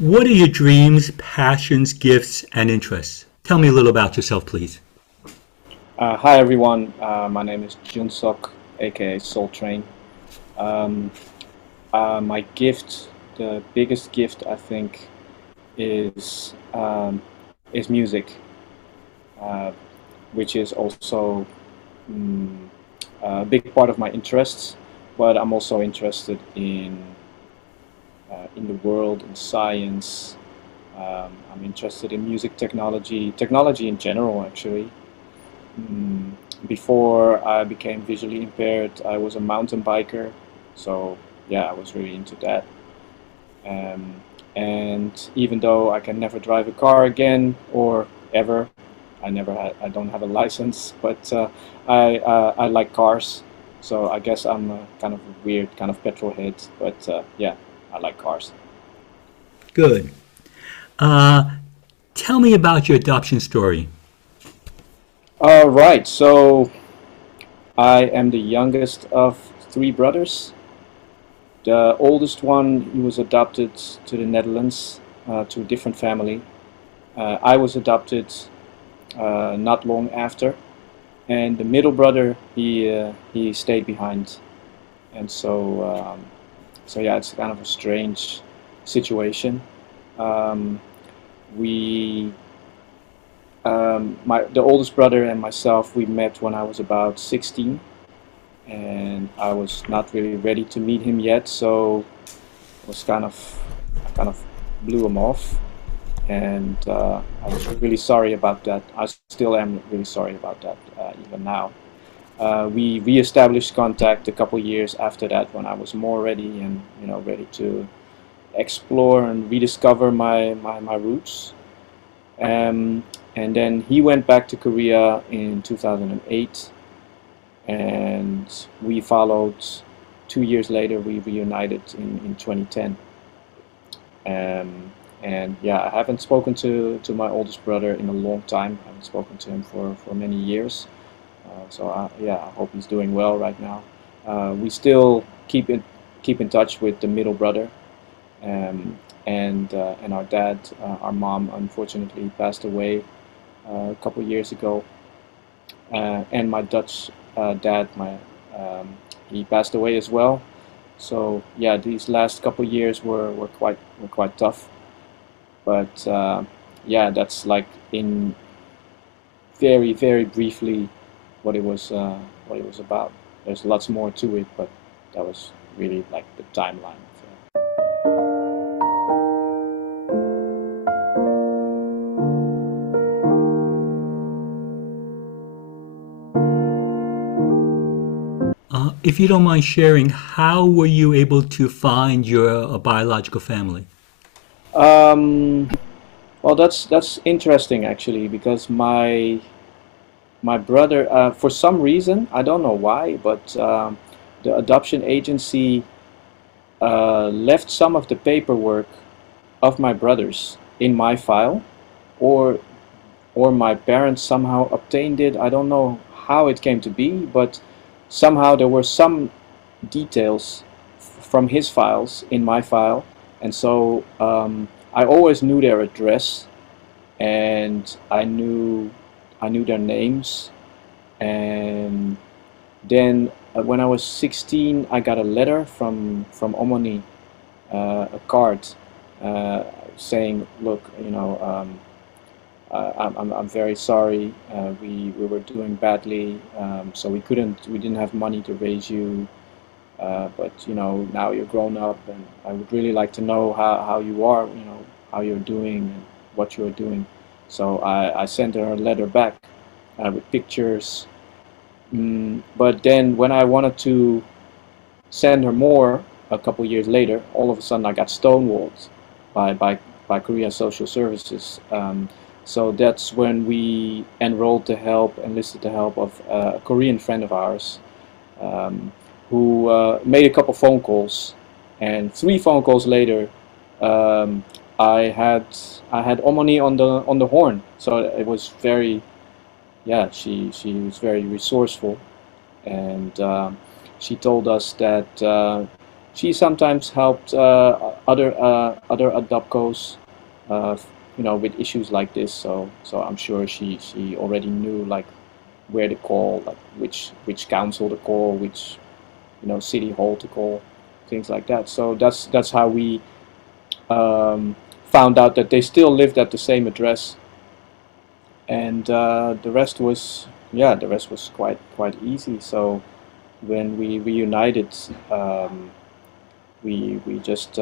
What are your dreams, passions, gifts, and interests? Tell me a little about yourself, please. Hi everyone, my name is Jun Seok, aka Soul Train. Um, my gift, the biggest gift I think, is is music, uh, which is also mm, a big part of my interests. But I'm also interested in the world, in science. I'm interested in music technology, technology in general, actually. Mm, Before I became visually impaired, I was a mountain biker, so yeah, I was really into that. Um, and even though I can never drive a car again or ever, I don't have a license, but I like cars, so I guess I'm a kind of a weird kind of petrol head, but yeah, I like cars. Good. Uh, Tell me about your adoption story. All right, so I am the youngest of three brothers. The oldest one, he was adopted to the Netherlands, to a different family. I was adopted not long after, and the middle brother, he stayed behind, and so yeah, it's kind of a strange situation. Um, we, the oldest brother and myself, we met when I was about 16, and I was not really ready to meet him yet, so was kind of I kind of blew him off, and I was really sorry about that. I still am really sorry about that, even now. We reestablished contact a couple years after that when I was more ready and ready to explore and rediscover my roots. And then he went back to Korea in 2008, and we followed. 2 years later, we reunited in 2010. Um, and yeah, I haven't spoken to my oldest brother in a long time. I haven't spoken to him for many years. Yeah, I hope he's doing well right now. We still keep in touch with the middle brother, and our dad. Our mom unfortunately passed away a couple years ago, and my Dutch dad, he passed away as well. So yeah, these last couple years were quite tough. But yeah, that's like in very briefly what it was about. There's lots more to it, but that was really like the timeline. If you don't mind sharing, how were you able to find your biological family? Well, that's interesting actually, because my brother, for some reason, I don't know why, but the adoption agency left some of the paperwork of my brothers in my file, or my parents somehow obtained it. I don't know how it came to be, but somehow there were some details from his files in my file, and so I always knew their address, and I knew their names, and then when I was 16, I got a letter from Omoni, a card uh, saying, "Look, I'm very sorry. We were doing badly, so we didn't have money to raise you. But now you're grown up, and I would really like to know how you are, how you're doing and what you're doing." So I sent her a letter back with pictures. But then when I wanted to send her more a couple years later, all of a sudden I got stonewalled by by Korea Social Services. So that's when we enrolled the help, enlisted the help of a Korean friend of ours, um, who made a couple phone calls, and 3 phone calls later, um, I had Omoni on the horn. So it was very, yeah, she was very resourceful, and she told us that. she sometimes helped other adopcos, uh, with issues like this. So I'm sure she already knew like where to call, like which council to call, which city hall to call, things like that. So that's how we um, found out that they still lived at the same address, and the rest was quite easy. So when we reunited, we just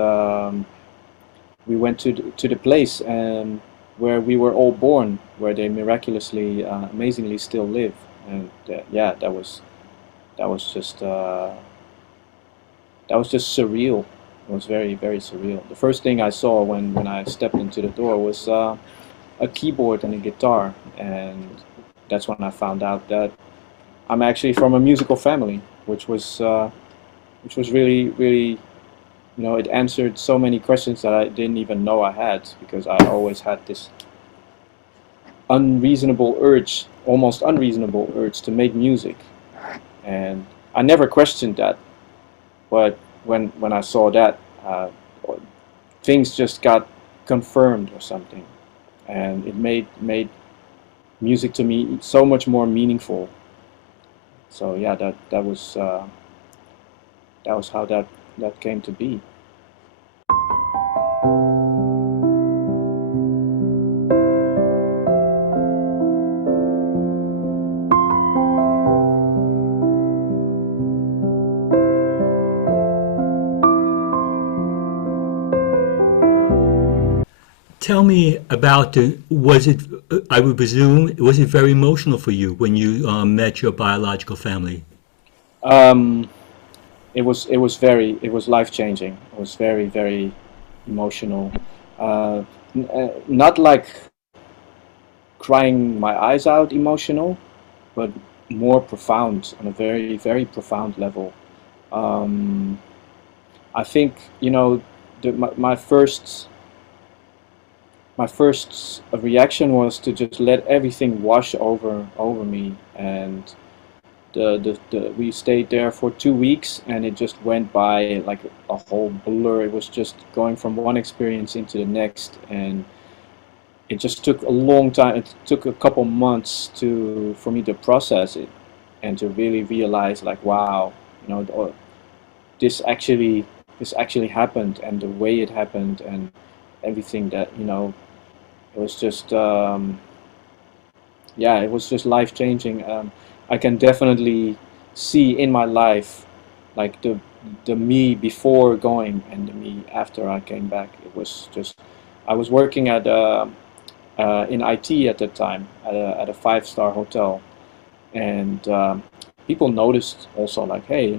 we went to the place and where we were all born, where they miraculously, amazingly still live, and yeah, that was that was just surreal. It was very surreal. The first thing I saw when I stepped into the door was a keyboard and a guitar, and that's when I found out that I'm actually from a musical family, which was really, it answered so many questions that I didn't even know I had, because I always had this unreasonable urge, almost unreasonable urge to make music, and I never questioned that. But when I saw that, things just got confirmed or something, and it made music to me so much more meaningful. So yeah, that was how that came to be. Tell me about was it, I would presume, was it very emotional for you when you met your biological family? Um, it was life changing. It was very emotional. Not like crying my eyes out emotional, but more profound, on a very profound level. Um, I think my first reaction was to just let everything wash over me, and we stayed there for 2 weeks, and it just went by like a whole blur. It was just going from one experience into the next, and it just took a long time. It took a couple months to for me to process it and to really realize, like, wow, this actually this actually happened, and the way it happened, and everything that it was just yeah, it was just life changing. I can definitely see in my life, like the me before going and the me after I came back. It was just, I was working at in IT at that time at a five-star hotel, and people noticed also, like, hey,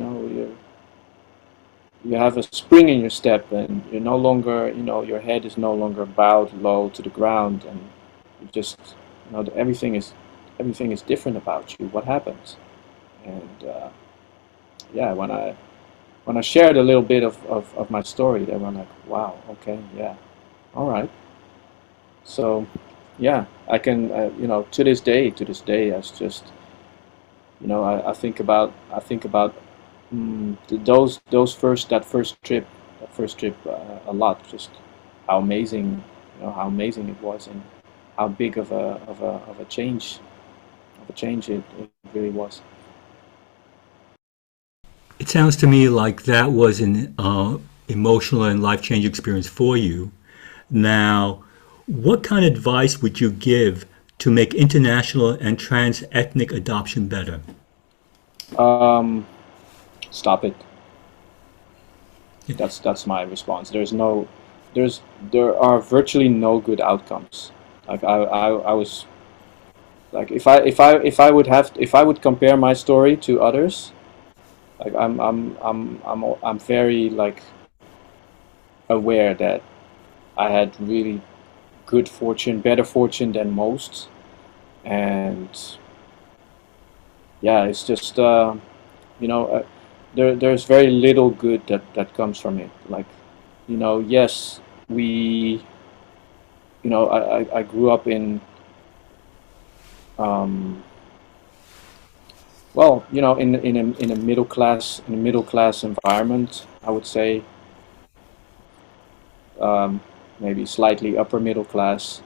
you have a spring in your step, and you're no longer, your head is no longer bowed low to the ground, and you just, everything is different about you. What happens? And yeah, when I shared a little bit of my story, they were like, wow, okay, yeah, all right. So yeah, I can, to this day, as just, I think about that first trip a lot. Just how amazing, how amazing it was, and how big of a change it really was. It sounds to me like that was an emotional and life changing experience for you. Now, what kind of advice would you give to make international and trans-ethnic adoption better? Um, Stop it. That's my response. There's there are virtually no good outcomes. Like I was like, if I would compare my story to others, like I'm very, like, aware that I had really good fortune, better fortune than most, and yeah, it's just you know uh, there's very little good that comes from it. Like, yes, we I grew up in um, well, in a middle class environment, I would say, um, maybe slightly upper middle class,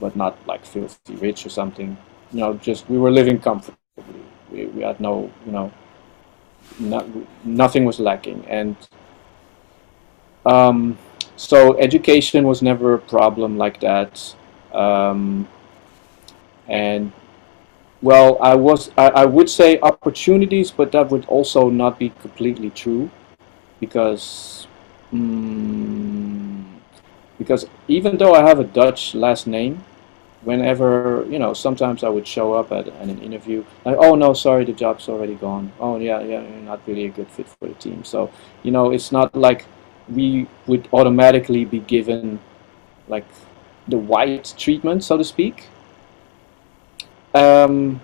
but not like filthy rich or something. Just we were living comfortably. We had no, no, nothing was lacking, and um, so education was never a problem like that. Um, and well, I would say opportunities, but that would also not be completely true because mm, because even though I have a Dutch last name, whenever, sometimes I would show up at an interview, like, oh no, sorry, the job's already gone. Oh yeah, yeah, you're not really a good fit for the team. So, it's not like we would automatically be given like the white treatment, so to speak. Um,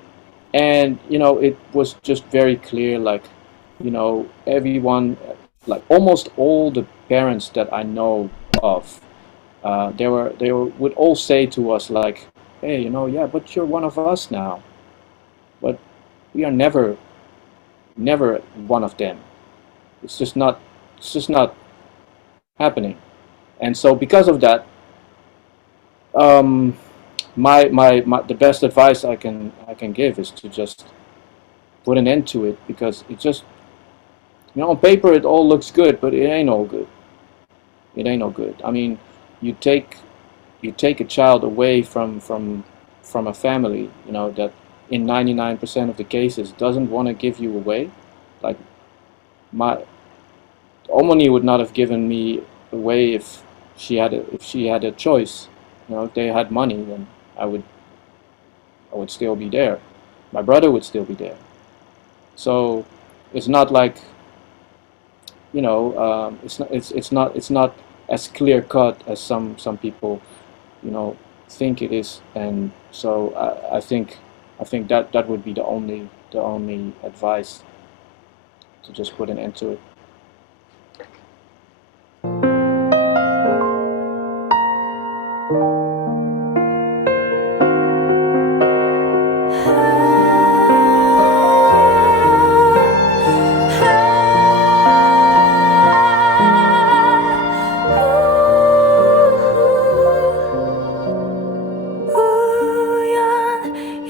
and it was just very clear, like, everyone, like almost all the parents that I know of, would all say to us like, hey, yeah, but you're one of us now, but we are never one of them. It's just not happening. And so because of that, um, my the best advice I can give is to just put an end to it, because it just, on paper it all looks good, but it ain't all good. It ain't all good. I mean, you take you take a child away from a family, that in 99% of the cases doesn't want to give you away. Like, my Omoni would not have given me away if she had a choice. If they had money, then I would I would still be there. My brother would still be there. So it's not like, it's not as clear cut as some people, you know think it is. And so I think that would be the only advice, to just put an end to it.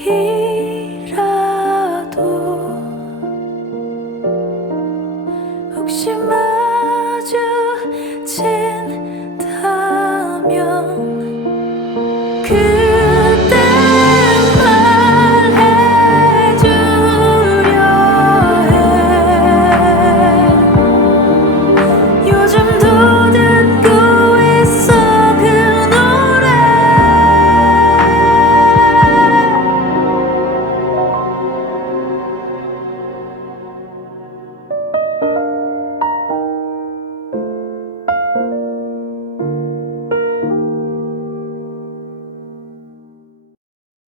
우연이라도 혹시